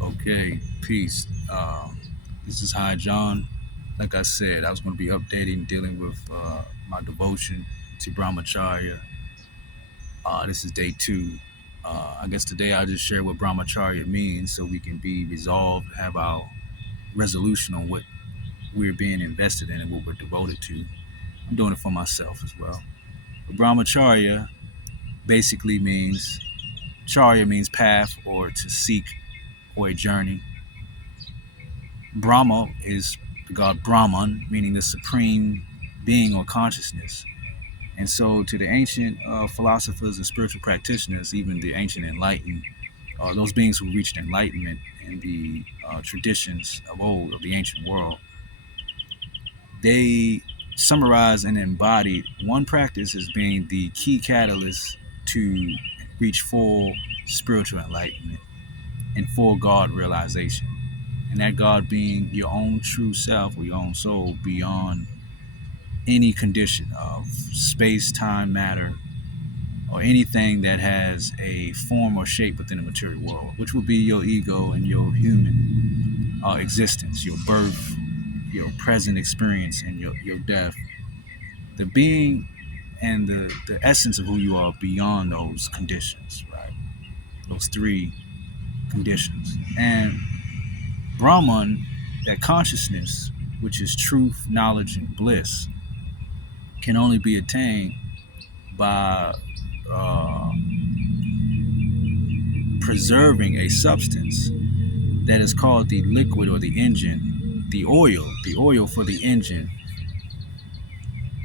Okay, peace. This is Hi John. Like I said, I was going to be updating, dealing with my devotion to Brahmacharya. This is day two. I guess today I'll just share what Brahmacharya means so we can be resolved, have our resolution on what we're being invested in and what we're devoted to. I'm doing it for myself as well. But Brahmacharya basically means, Charya means path or to seek or a journey. Brahma is the god Brahman, meaning the supreme being or consciousness. And so, to the ancient philosophers and spiritual practitioners, even the ancient enlightened, those beings who reached enlightenment in the traditions of old, of the ancient world, they summarize and embody one practice as being the key catalyst to reach full spiritual enlightenment and full God realization. And that God being your own true self or your own soul beyond any condition of space, time, matter, or anything that has a form or shape within the material world, which will be your ego and your human existence, your birth, your present experience, and your death. The being and the essence of who you are beyond those conditions, right? Those three conditions. And Brahman, that consciousness, which is truth, knowledge, and bliss, can only be attained by uh, preserving a substance that is called the liquid or the engine, the oil for the engine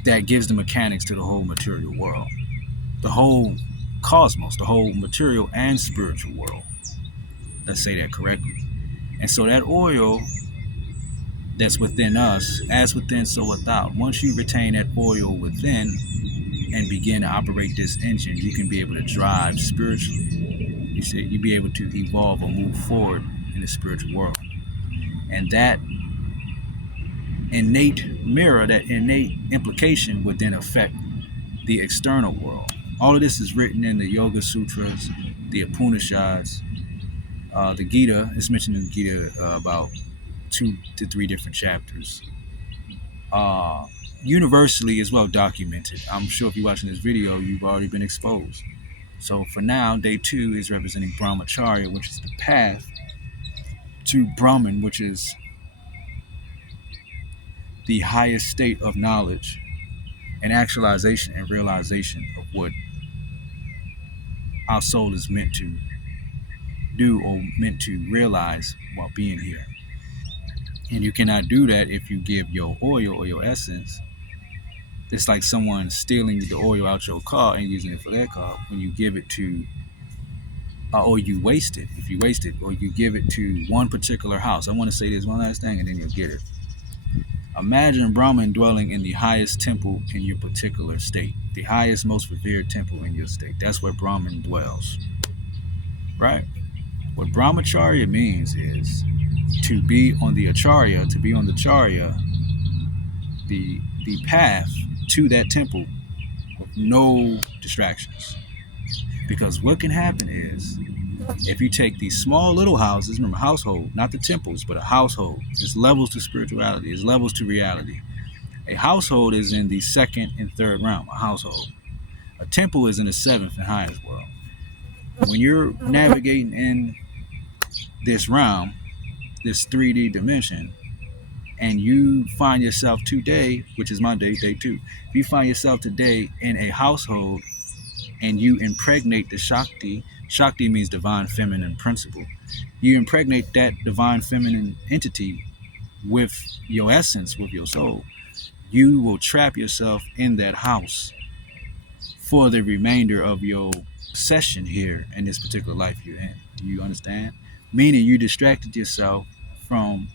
that gives the mechanics to the whole material world, the whole cosmos, the whole material and spiritual world. Let's say that correctly. And so that oil that's within us, as within, so without. Once you retain that oil within and begin to operate this engine, you can be able to drive spiritually. You see, you be able to evolve or move forward in the spiritual world. And that innate mirror, that innate implication would then affect the external world. All of this is written in the Yoga Sutras, the Upanishads, the Gita. It's mentioned in the Gita about 2 to 3 different chapters. Uh, Universally is well documented. I'm sure if you're watching this video, you've already been exposed. So for now, day two is representing Brahmacharya, which is the path to Brahman, which is the highest state of knowledge and actualization and realization of what our soul is meant to do or meant to realize while being here. And you cannot do that if you give your oil or your essence. It's like someone stealing the oil out your car and using it for their car. When you give it to, or you waste it, if you waste it, or you give it to one particular house. I want to say this one last thing and then you'll get it. Imagine Brahman dwelling in the highest temple in your particular state, the highest, most revered temple in your state. That's where Brahman dwells, right? What Brahmacharya means is to be on the acharya, to be on the charya, the path to that temple with no distractions. Because what can happen is if you take these small little houses, remember household, not the temples, but a household, there's levels to spirituality, there's levels to reality. A household is in the second and third realm, a household. A temple is in the seventh and highest world. When you're navigating in this realm, this 3D dimension, and you find yourself today, which is my day, day two, if you find yourself today in a household and you impregnate the Shakti, Shakti means divine feminine principle, you impregnate that divine feminine entity with your essence, with your soul, you will trap yourself in that house for the remainder of your session here in this particular life you're in. Do you understand? Meaning you distracted yourself from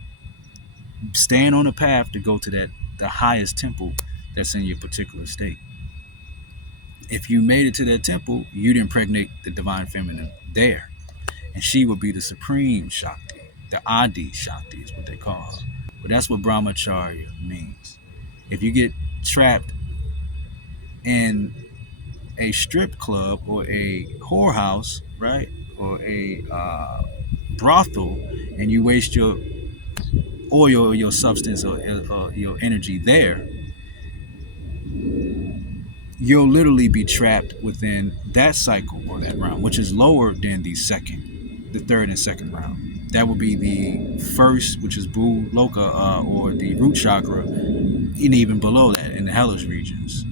staying on the path to go to that the highest temple that's in your particular state. If you made it to that temple, you'd impregnate the divine feminine there, and she would be the supreme Shakti, the Adi Shakti is what they call her. But that's what Brahmacharya means. If you get trapped in a strip club or a whorehouse, right, or a brothel and you waste your oil or your substance or your energy there, you'll literally be trapped within that cycle or that round, which is lower than the third and second round. That would be the first, which is Bu Loka, or the root chakra, and even below that in the hellish regions.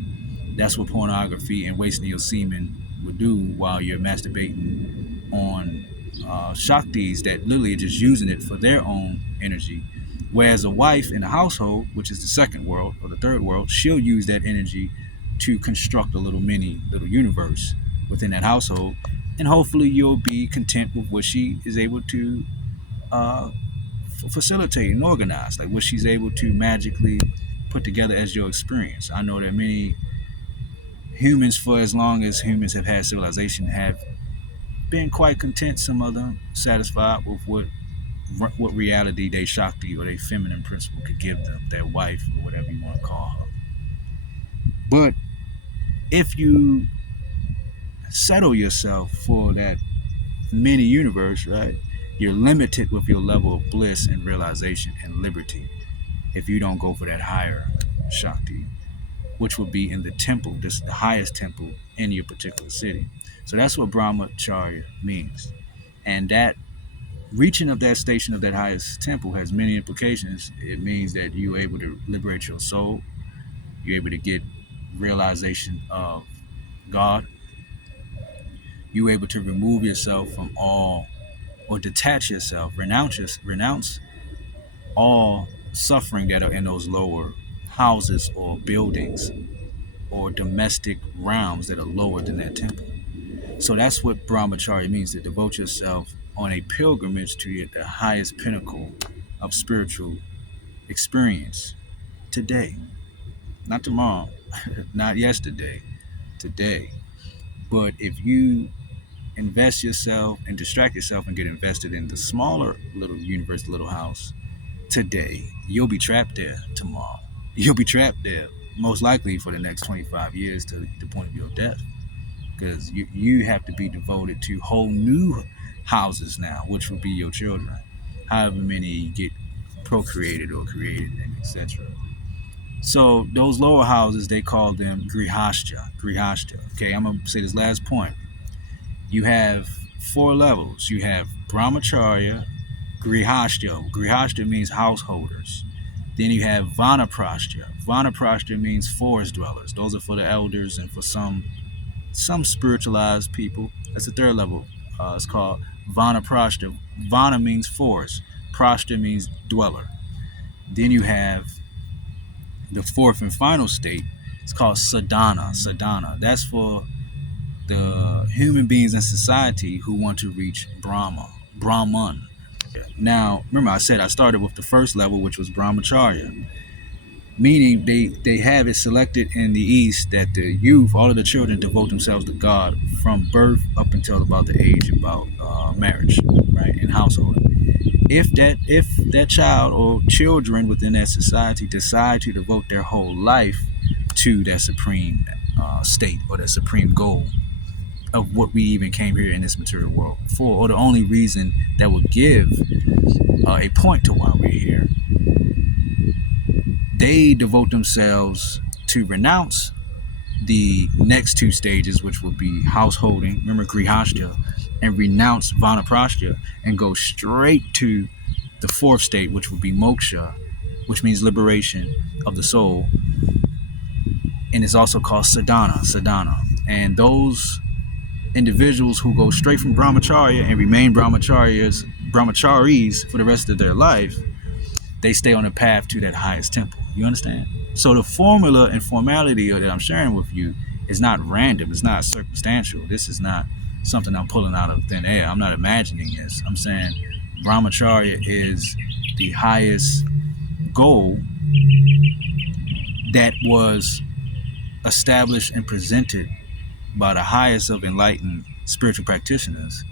That's what pornography and wasting your semen would do while you're masturbating on Shaktis that literally are just using it for their own energy. Whereas a wife in a household, which is the second world or the third world, she'll use that energy to construct a little universe within that household. And hopefully you'll be content with what she is able to uh, facilitate and organize, like what she's able to magically put together as your experience. I know that many humans, for as long as humans have had civilization, have been quite content. Some of them satisfied with what reality they Shakti or they feminine principle could give them, their wife or whatever you want to call her. But if you settle yourself for that mini universe, right, you're limited with your level of bliss and realization and liberty if you don't go for that higher Shakti, which would be in the temple, this the highest temple in your particular city. So that's what Brahmacharya means. And that reaching of that station of that highest temple has many implications. It means that you're able to liberate your soul, you're able to get realization of God, you're able to remove yourself from all or detach yourself, renounce all suffering that are in those lower houses or buildings or domestic realms that are lower than that temple. So that's what Brahmacharya means, to devote yourself on a pilgrimage to the highest pinnacle of spiritual experience today. Not tomorrow, not yesterday, today. But if you invest yourself and distract yourself and get invested in the smaller little universe, little house today, you'll be trapped there tomorrow. You'll be trapped there most likely for the next 25 years to the point of your death. Because you have to be devoted to whole new houses now, which will be your children, however many get procreated or created, and etc. So those lower houses, they call them grihastha. Okay, I'm gonna say this last point. You have four levels. You have Brahmacharya, grihastha means householders. Then you have vanaprastha. Vanaprastha means forest dwellers. Those are for the elders and for some spiritualized people. That's the third level. It's called Vanaprastha. Vana means forest. Prashta means dweller. Then you have the fourth and final state. It's called Sadhana. Sadhana. That's for the human beings in society who want to reach Brahman. Now, remember I said I started with the first level, which was Brahmacharya, meaning they have it selected in the East that the youth, all of the children, devote themselves to God from birth up until about the age about marriage, right, in household. If that child or children within that society decide to devote their whole life to that supreme state or that supreme goal of what we even came here in this material world for, or the only reason that will give a point to why we're here, they devote themselves to renounce the next two stages, which will be householding, remember grihastha, and renounce vanaprastha, and go straight to the fourth state, which would be moksha, which means liberation of the soul, and it's also called sadhana. And those individuals who go straight from Brahmacharya and remain brahmacharis for the rest of their life, they stay on the path to that highest temple. You understand? So the formula and formality that I'm sharing with you is not random. It's not circumstantial. This is not something I'm pulling out of thin air. I'm not imagining this. I'm saying Brahmacharya is the highest goal that was established and presented by the highest of enlightened spiritual practitioners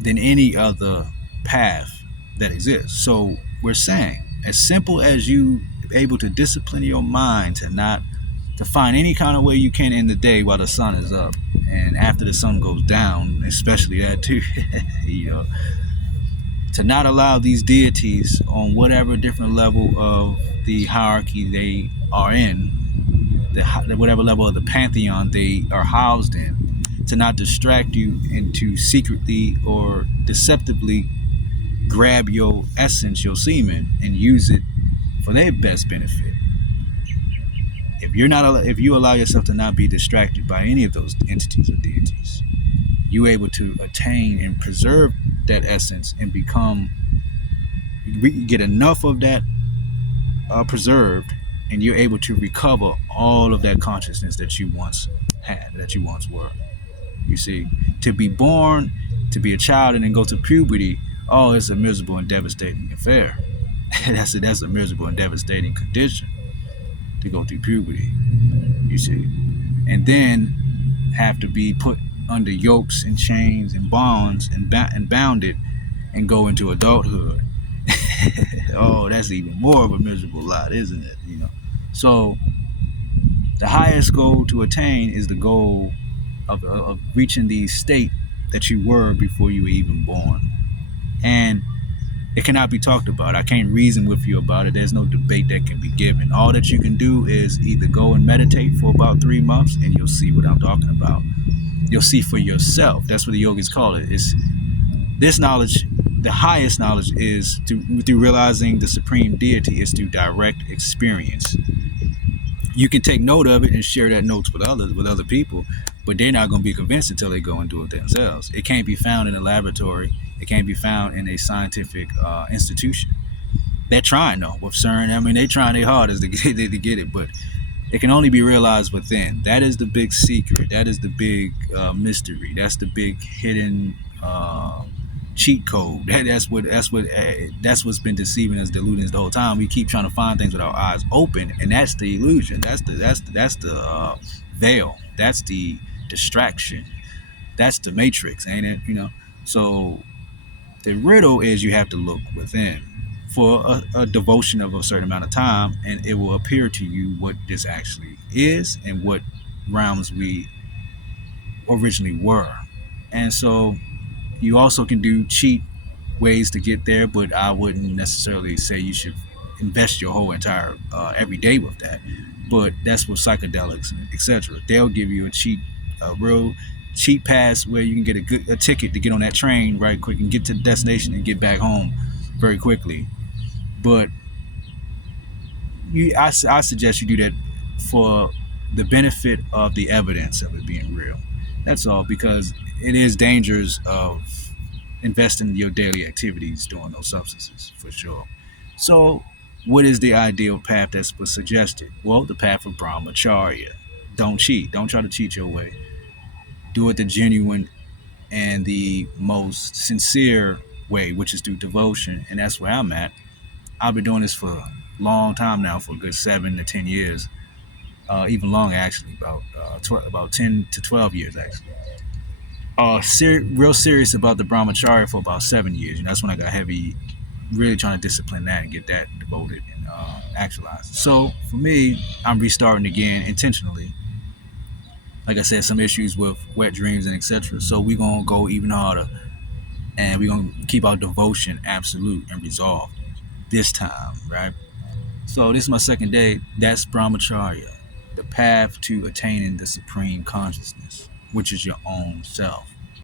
than any other path that exists. So we're saying, as simple as you able to discipline your mind to to find any kind of way you can in the day while the sun is up, and after the sun goes down, especially that too. you know, to not allow these deities on whatever different level of the hierarchy they are in, whatever level of the pantheon they are housed in, to not distract you into secretly or deceptively grab your essence, your semen, and use it for their best benefit. If you allow yourself to not be distracted by any of those entities or deities, you're able to attain and preserve that essence and get enough of that preserved, and you're able to recover all of that consciousness that you once had, that you once were. You see, to be born, to be a child, and then go to puberty, oh, it's a miserable and devastating affair. that's a miserable and devastating condition to go through puberty. You see, and then have to be put under yokes and chains and bonds and bounded and go into adulthood. Oh, that's even more of a miserable lot, isn't it? So the highest goal to attain is the goal of reaching the state that you were before you were even born. And it cannot be talked about. I can't reason with you about it. There's no debate that can be given. All that you can do is either go and meditate for about 3 months, and you'll see what I'm talking about. You'll see for yourself. That's what the yogis call it. It's this knowledge. The highest knowledge is through realizing the supreme deity is through direct experience. You can take note of it and share that notes with other people, but they're not going to be convinced until they go and do it themselves. It can't be found in a laboratory. It can't be found in a scientific institution. They're trying though with CERN. I mean, they're trying their hardest to get it, but it can only be realized within. That is the big secret. That is the big mystery. That's the big hidden cheat code. That's what's been deceiving us, deluding us the whole time. We keep trying to find things with our eyes open, and that's the illusion. That's the veil. That's the distraction. That's the matrix, ain't it? So the riddle is you have to look within for a devotion of a certain amount of time, and it will appear to you what this actually is and what realms we originally were. And so you also can do cheat ways to get there, but I wouldn't necessarily say you should invest your whole entire every day with that. But that's with psychedelics, etc. They'll give you a real cheap pass where you can get a ticket to get on that train right quick and get to the destination and get back home very quickly. But I suggest you do that for the benefit of the evidence of it being real. That's all, because it is dangers of investing in your daily activities doing those substances, for sure. So what is the ideal path that was suggested? Well, the path of Brahmacharya. Don't cheat. Don't try to cheat your way. Do it the genuine and the most sincere way, which is through devotion. And that's where I'm at. I've been doing this for a long time now, for a good 7 to 10 years. Even longer, actually, about 10 to 12 years, actually. Real serious about the Brahmacharya for about 7 years. That's when I got heavy, really trying to discipline that and get that devoted and actualized. So for me, I'm restarting again intentionally. Like I said, some issues with wet dreams and etc. So we're gonna go even harder, and we're gonna keep our devotion absolute and resolved this time, right? So this is my second day. That's Brahmacharya, the path to attaining the supreme consciousness, which is your own self.